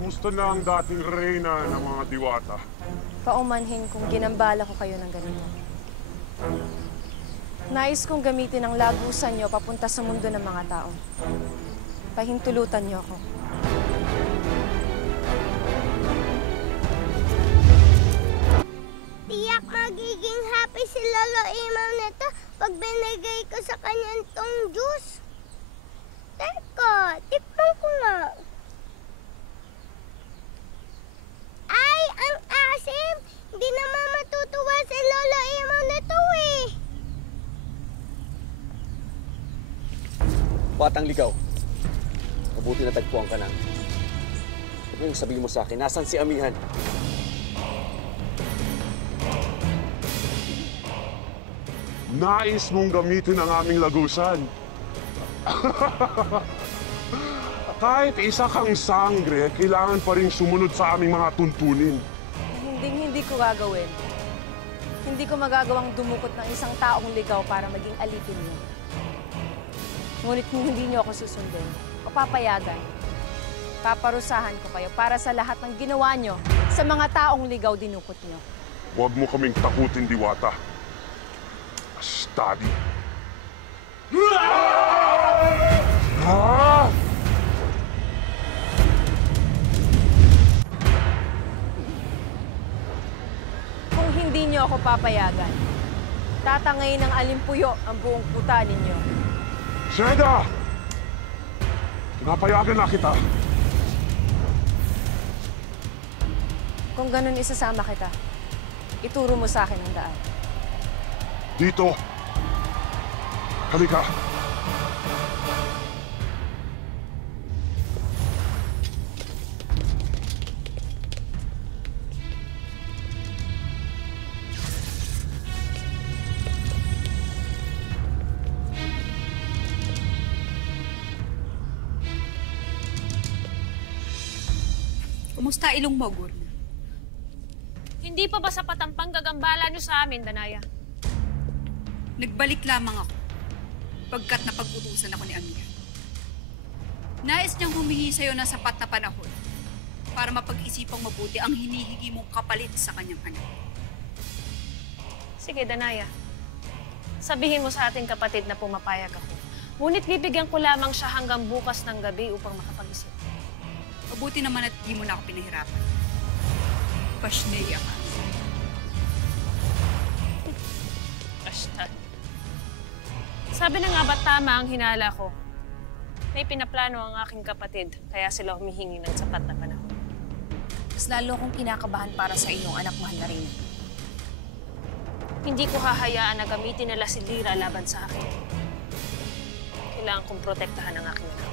Kumusta na ang dating reyna ng mga diwata? Paumanhin kung ginambala ko kayo ng ganito. Nais kong gamitin ang lagusan niyo papunta sa mundo ng mga tao. Pahintulutan niyo ako. Tiyak magiging happy si Lolo Imaw nito pag binigay ko sa kanya tong juice. Teka, tikman ko nga. Ay, ang asim! Hindi naman matutuwa si Lolo Imaw nito eh. Batang ligaw, mabuti na tagpuan ka na. Ano yung sabihin mo sa akin? Nasaan si Amihan? Nais mong gamitin ang aming lagusan. Kahit isa kang sangre, kailangan pa rin sumunod sa aming mga tuntunin. Hindi ko gagawin. Hindi ko magagawang dumukot ng isang taong ligaw para maging alipin niyo. Ngunit kung hindi niyo ako susundin o papayagan, paparusahan ko kayo para sa lahat ng ginawa niyo sa mga taong ligaw dinukot niyo. Huwag mo kaming takutin, Diwata. Study. Ah! Kung hindi niyo ako papayagan, tatangayin ng alimpuyo ang buong puta ninyo. Seda! Napayagan na kita. Kung ganun isasama kita, ituro mo sa akin ang daan. Dito. Halika. Kumusta ilong mo, Gurna? Hindi pa ba sapat ang panggagambala niyo sa amin, Danaya? Nagbalik lamang ako pagkat napag-utusan ako ni Amihan. Nais niyang humingi sa'yo ng sapat na panahon para mapag-isipang mabuti ang hinihigi mong kapalit sa kanyang anak. Sige, Danaya. Sabihin mo sa ating kapatid na pumapayag ako. Ngunit bibigyan ko lamang siya hanggang bukas ng gabi upang makapag-isip. Mabuti naman at di mo na ako pinahirapan. Pasneya ka. Ashtan. Sabi na nga ba't tama ang hinala ko? May pinaplano ang aking kapatid, kaya sila humihingi ng sapat na panahon. Mas lalo kong kinakabahan para sa iyong anak mahal na rin. Hindi ko hahayaan na gamitin nila si Lira laban sa akin. Kailangan kong protektahan ang aking anak.